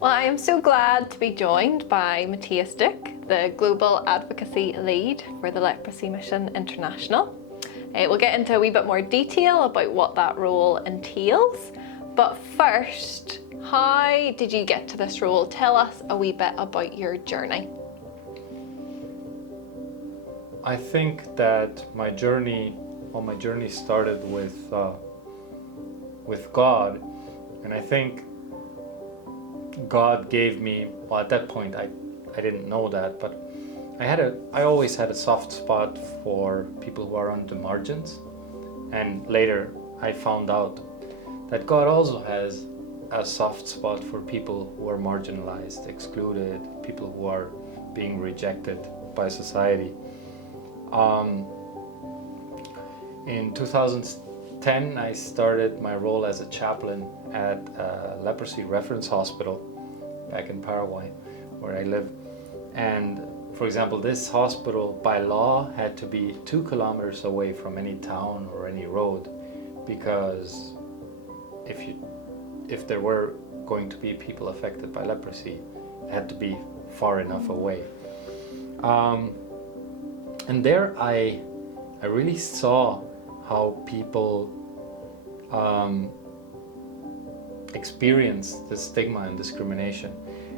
Well, I am so glad to be joined by Mathias Duck, the Global Advocacy Lead for the Leprosy Mission International. We'll get into a wee bit more detail about what that role entails. But first, how did you get to this role? Tell us a wee bit about your journey. I think that my journey started with God, and I think God gave me, well, at that point I didn't know that, but I always had a soft spot for people who are on the margins, and later I found out that God also has a soft spot for people who are marginalized, excluded, people who are being rejected by society. In 2010, I started my role as a chaplain at a leprosy reference hospital back in Paraguay, where I live. And for example, this hospital by law had to be 2 kilometers away from any town or any road, because if there were going to be people affected by leprosy, it had to be far enough away. And there I really saw how people experience the stigma and discrimination.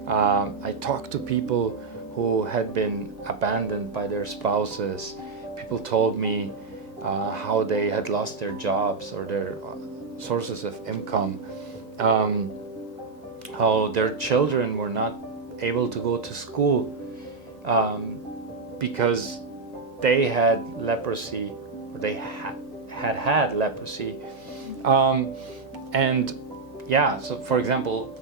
I talked to people who had been abandoned by their spouses. People told me how they had lost their jobs or their sources of income, how their children were not able to go to school because they had leprosy, or they had leprosy. And yeah, so for example,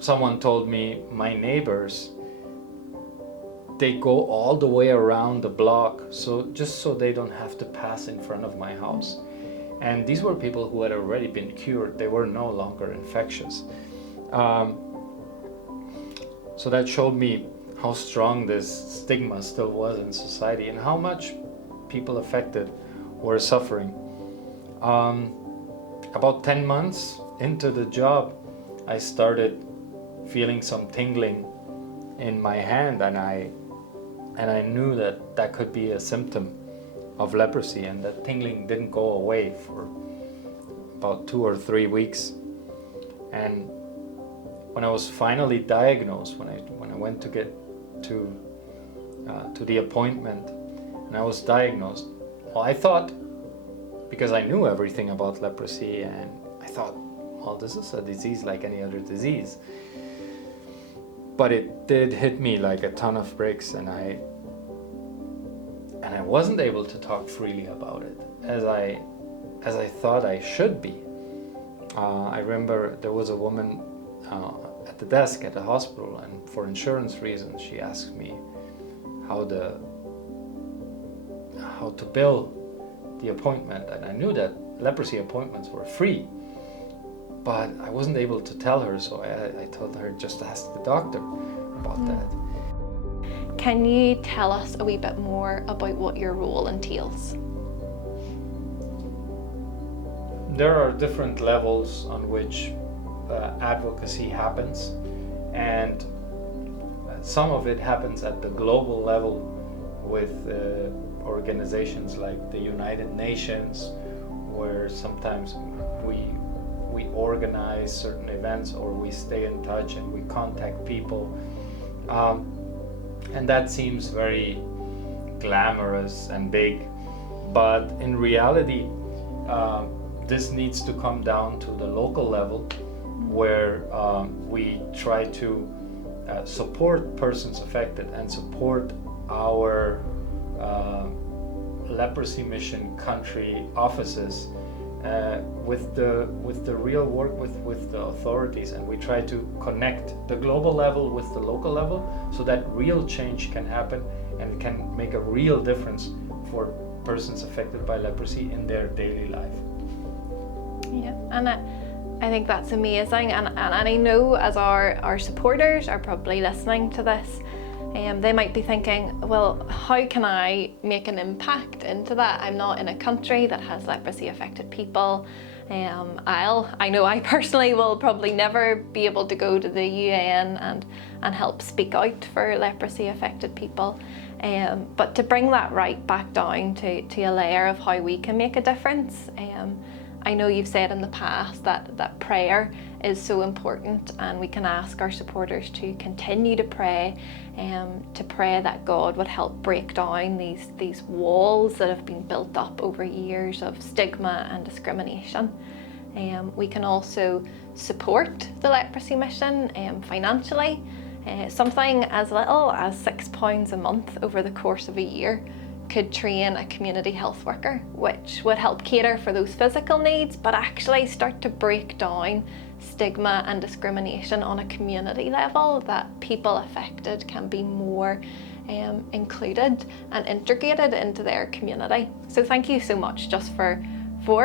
someone told me my neighbors, they go all the way around the block just so they don't have to pass in front of my house. And these were people who had already been cured. They were no longer infectious. So that showed me how strong this stigma still was in society and how much people affected were suffering. About 10 months into the job, I started feeling some tingling in my hand, and I knew that could be a symptom of leprosy, and that tingling didn't go away for about 2 or 3 weeks. And when I was finally diagnosed, when I went to get to the appointment, and I was diagnosed, well, I thought, because I knew everything about leprosy, and I thought, well, this is a disease like any other disease. But it did hit me like a ton of bricks, and I wasn't able to talk freely about it as I thought I should be. I remember there was a woman at the desk at the hospital, and for insurance reasons she asked me how to bill the appointment, and I knew that leprosy appointments were free, but I wasn't able to tell her, so I told her just to ask the doctor about that. Can you tell us a wee bit more about what your role entails? There are different levels on which advocacy happens, and some of it happens at the global level with organizations like the United Nations, where sometimes we organize certain events, or we stay in touch and we contact people, and that seems very glamorous and big, but in reality this needs to come down to the local level, where we try to support persons affected and support our Leprosy Mission country offices with the real work with the authorities, and we try to connect the global level with the local level so that real change can happen and can make a real difference for persons affected by leprosy in their daily life. Yeah, and I think that's amazing, and I know as our supporters are probably listening to this, they might be thinking, well, how can I make an impact into that? I'm not in a country that has leprosy affected people. I know I personally will probably never be able to go to the UN and help speak out for leprosy affected people. But to bring that right back down to a layer of how we can make a difference. I know you've said in the past that prayer is so important, and we can ask our supporters to continue to pray that God would help break down these walls that have been built up over years of stigma and discrimination. We can also support the Leprosy Mission financially. Something as little as £6 a month over the course of a year could train a community health worker, which would help cater for those physical needs, but actually start to break down stigma and discrimination on a community level, that people affected can be more included and integrated into their community. So thank you so much just for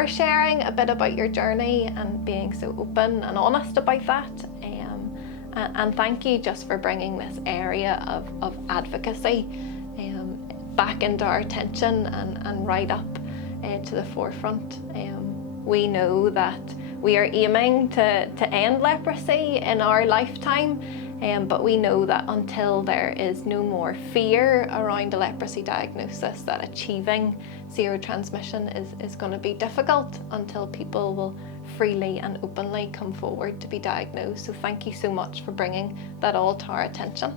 sharing a bit about your journey and being so open and honest about that. And thank you just for bringing this area of advocacy back into our attention and right up to the forefront. We know that we are aiming to end leprosy in our lifetime, but we know that until there is no more fear around a leprosy diagnosis, that achieving zero transmission is going to be difficult until people will freely and openly come forward to be diagnosed. So thank you so much for bringing that all to our attention.